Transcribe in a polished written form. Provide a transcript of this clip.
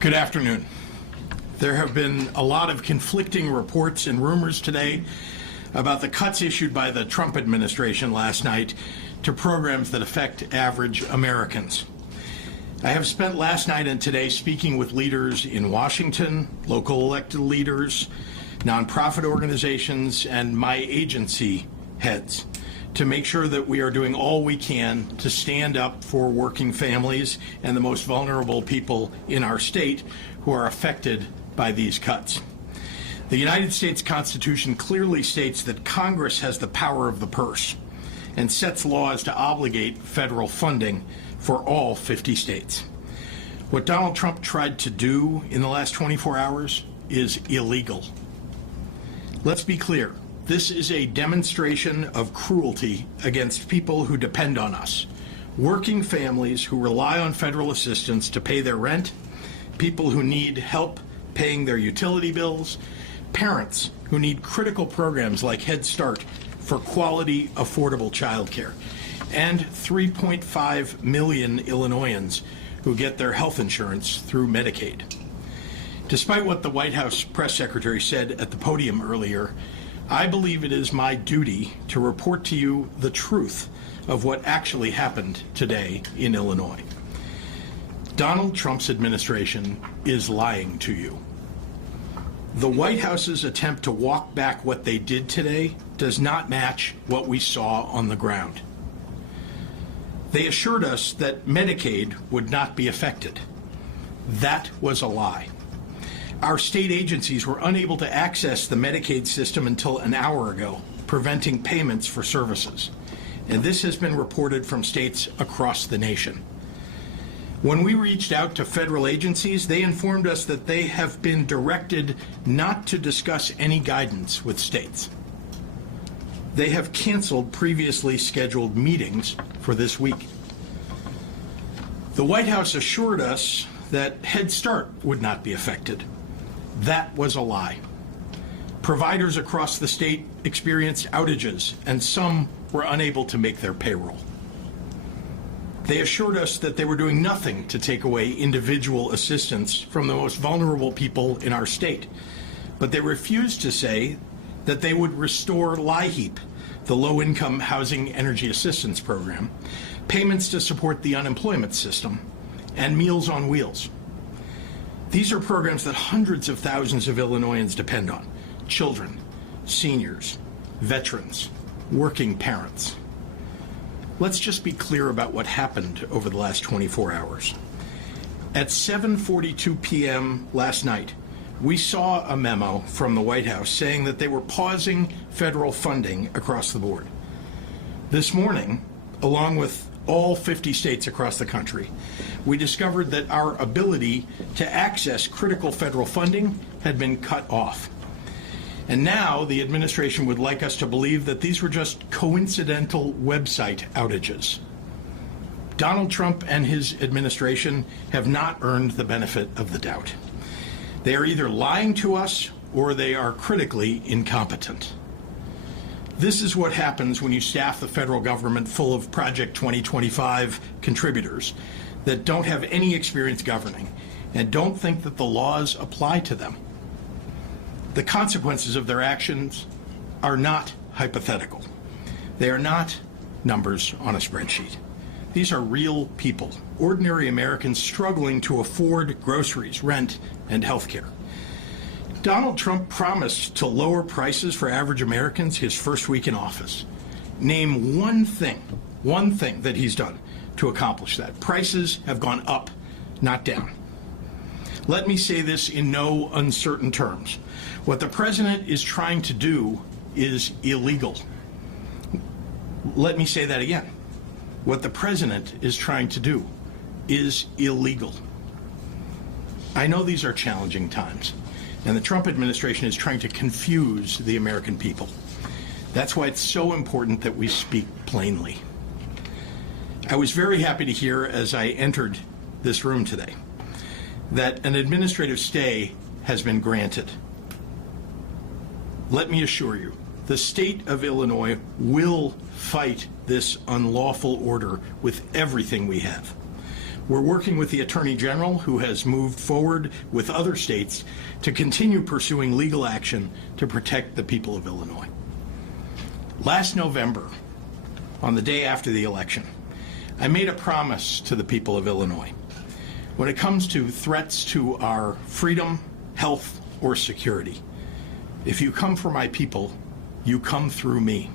Good afternoon. There have been a lot of conflicting reports and rumors today about the cuts issued by the Trump administration last night to programs that affect average Americans. I have spent last night and today speaking with leaders in Washington, local elected leaders, nonprofit organizations, and my agency heads to make sure that we are doing all we can to stand up for working families and the most vulnerable people in our state who are affected by these cuts. The United States Constitution clearly states that Congress has the power of the purse and sets laws to obligate federal funding for all 50 states. What Donald Trump tried to do in the last 24 hours is illegal. Let's be clear. This is a demonstration of cruelty against people who depend on us, working families who rely on federal assistance to pay their rent, people who need help paying their utility bills, parents who need critical programs like Head Start for quality, affordable childcare, and 3.5 million Illinoisans who get their health insurance through Medicaid. Despite what the White House press secretary said at the podium earlier, I believe it is my duty to report to you the truth of what actually happened today in Illinois. Donald Trump's administration is lying to you. The White House's attempt to walk back what they did today does not match what we saw on the ground. They assured us that Medicaid would not be affected. That was a lie. Our state agencies were unable to access the Medicaid system until an hour ago, preventing payments for services. And this has been reported from states across the nation. When we reached out to federal agencies, they informed us that they have been directed not to discuss any guidance with states. They have canceled previously scheduled meetings for this week. The White House assured us that Head Start would not be affected. That was a lie. Providers across the state experienced outages, and some were unable to make their payroll. They assured us that they were doing nothing to take away individual assistance from the most vulnerable people in our state, but they refused to say that they would restore LIHEAP, the Low-Income Housing Energy Assistance Program, payments to support the unemployment system, and Meals on Wheels. These are programs that hundreds of thousands of Illinoisans depend on: children, seniors, veterans, working parents. Let's just be clear about what happened over the last 24 hours. At 7:42 p.m. last night, we saw a memo from the White House saying that they were pausing federal funding across the board. This morning, along with all 50 states across the country, we discovered that our ability to access critical federal funding had been cut off. And now the administration would like us to believe that these were just coincidental website outages. Donald Trump and his administration have not earned the benefit of the doubt. They are either lying to us or they are critically incompetent. This is what happens when you staff the federal government full of Project 2025 contributors that don't have any experience governing and don't think that the laws apply to them. The consequences of their actions are not hypothetical. They are not numbers on a spreadsheet. These are real people, ordinary Americans struggling to afford groceries, rent, and health care. Donald Trump promised to lower prices for average Americans his first week in office. Name one thing that he's done to accomplish that. Prices have gone up, not down. Let me say this in no uncertain terms. What the president is trying to do is illegal. Let me say that again. What the president is trying to do is illegal. I know these are challenging times, and the Trump administration is trying to confuse the American people. That's why it's so important that we speak plainly. I was very happy to hear as I entered this room today that an administrative stay has been granted. Let me assure you, the state of Illinois will fight this unlawful order with everything we have. We're working with the Attorney General, who has moved forward with other states to continue pursuing legal action to protect the people of Illinois. Last November, on the day after the election, I made a promise to the people of Illinois. When it comes to threats to our freedom, health, or security, if you come for my people, you come through me.